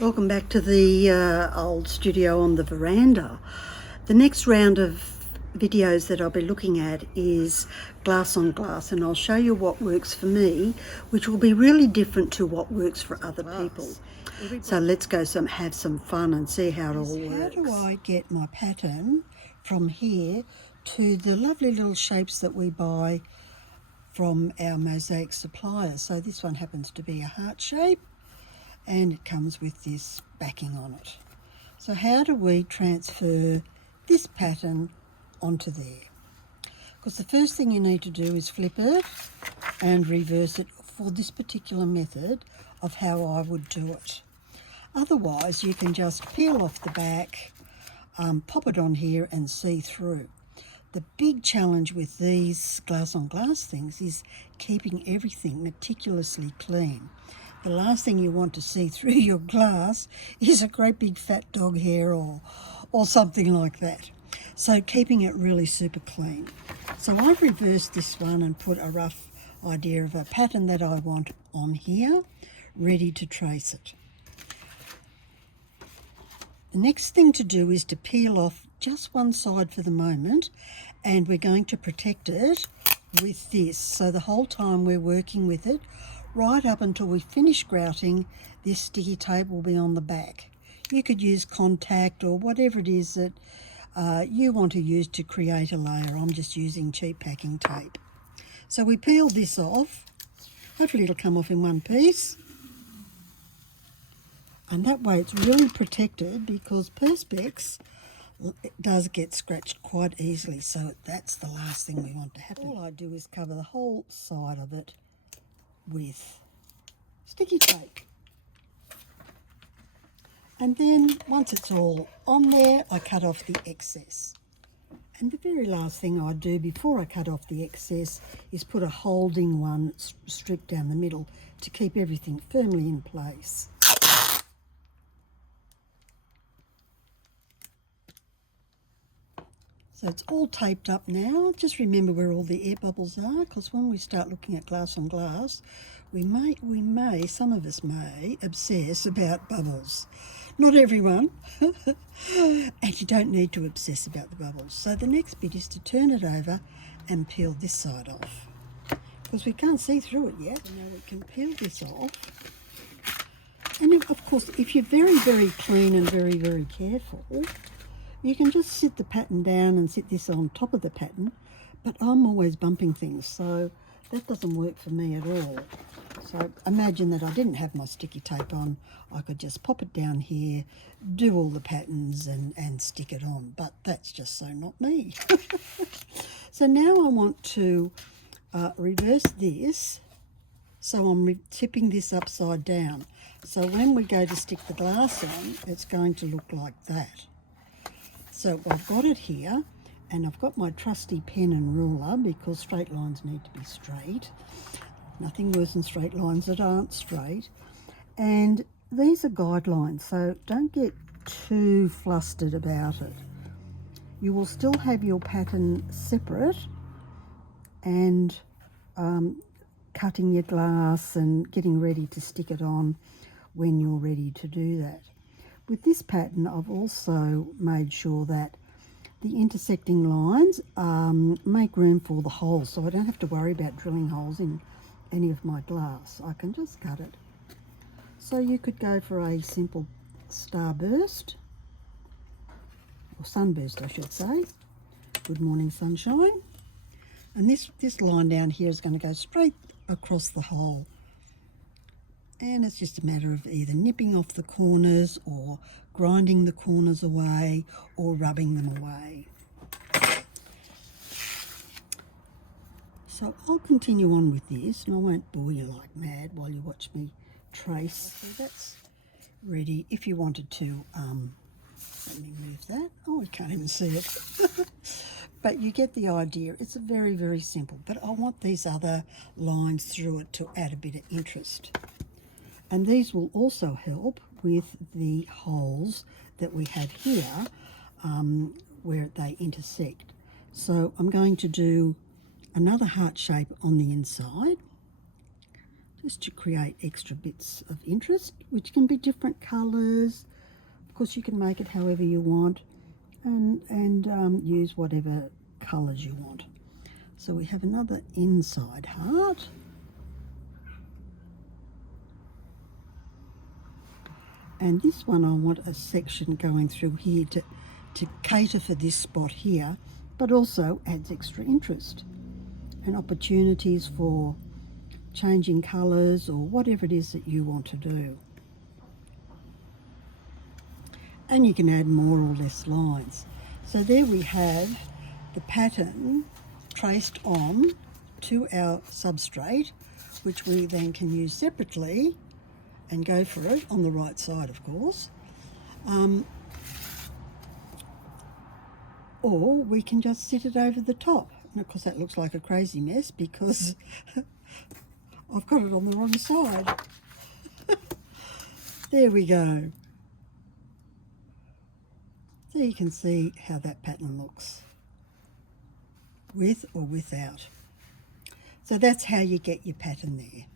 Welcome back to the old studio on the veranda. The next round of videos that I'll be looking at is glass on glass, and I'll show you what works for me, which will be really different to what works for other people. So let's go have some fun and see how it all works. How do I get my pattern from here to the lovely little shapes that we buy from our mosaic suppliers? So this one happens to be a heart shape, and it comes with this backing on it. So how do we transfer this pattern onto there? Because the first thing you need to do is flip it and reverse it for this particular method of how I would do it. Otherwise you can just peel off the back, pop it on here and see through. The big challenge with these glass on glass things is keeping everything meticulously clean. The last thing you want to see through your glass is a great big fat dog hair or something like that. So keeping it really super clean. So I've reversed this one and put a rough idea of a pattern that I want on here, ready to trace it. The next thing to do is to peel off just one side for the moment, and we're going to protect it with this. So the whole time we're working with it, right up until we finish grouting, this sticky tape will be on the back. You could use contact or whatever it is that you want to use to create a layer. I'm just using cheap packing tape. So we peel this off. Hopefully it'll come off in one piece. And that way it's really protected, because perspex does get scratched quite easily. So that's the last thing we want to happen. All I do is cover the whole side of it with sticky tape, and then once it's all on there, I cut off the excess. And the very last thing I do before I cut off the excess is put a holding one strip down the middle to keep everything firmly in place. So it's all taped up now. Just remember where all the air bubbles are, because when we start looking at glass on glass, we may, some of us may, obsess about bubbles. Not everyone. And you don't need to obsess about the bubbles. So the next bit is to turn it over and peel this side off, because we can't see through it yet. Now we can peel this off. And of course, if you're very, very clean and very, very careful, you can just sit the pattern down and sit this on top of the pattern, but I'm always bumping things, so that doesn't work for me at all. So imagine that I didn't have my sticky tape on. I could just pop it down here, do all the patterns and stick it on, but that's just so not me. So now I want to reverse this, so I'm tipping this upside down. So when we go to stick the glass on, it's going to look like that. So I've got it here, and I've got my trusty pen and ruler, because straight lines need to be straight. Nothing worse than straight lines that aren't straight. And these are guidelines, so don't get too flustered about it. You will still have your pattern separate, and cutting your glass and getting ready to stick it on when you're ready to do that. With this pattern, I've also made sure that the intersecting lines make room for the holes, so I don't have to worry about drilling holes in any of my glass. I can just cut it. So you could go for a simple starburst, or sunburst I should say. Good morning sunshine. And this line down here is going to go straight across the hole. And it's just a matter of either nipping off the corners or grinding the corners away or rubbing them away. So I'll continue on with this, and I won't bore you like mad while you watch me trace. So that's ready. If you wanted to, let me move that. Oh, you can't even see it. But you get the idea. It's very, very simple. But I want these other lines through it to add a bit of interest. And these will also help with the holes that we have here, where they intersect. So I'm going to do another heart shape on the inside. just to create extra bits of interest, which can be different colours. Of course, you can make it however you want, and use whatever colours you want. So we have another inside heart. And this one I want a section going through here to cater for this spot here, but also adds extra interest and opportunities for changing colours or whatever it is that you want to do. And you can add more or less lines. So there we have the pattern traced on to our substrate, which we then can use separately and go for it on the right side, of course. Or we can just sit it over the top. And of course that looks like a crazy mess because I've got it on the wrong side. There we go. So you can see how that pattern looks, with or without. So that's how you get your pattern there.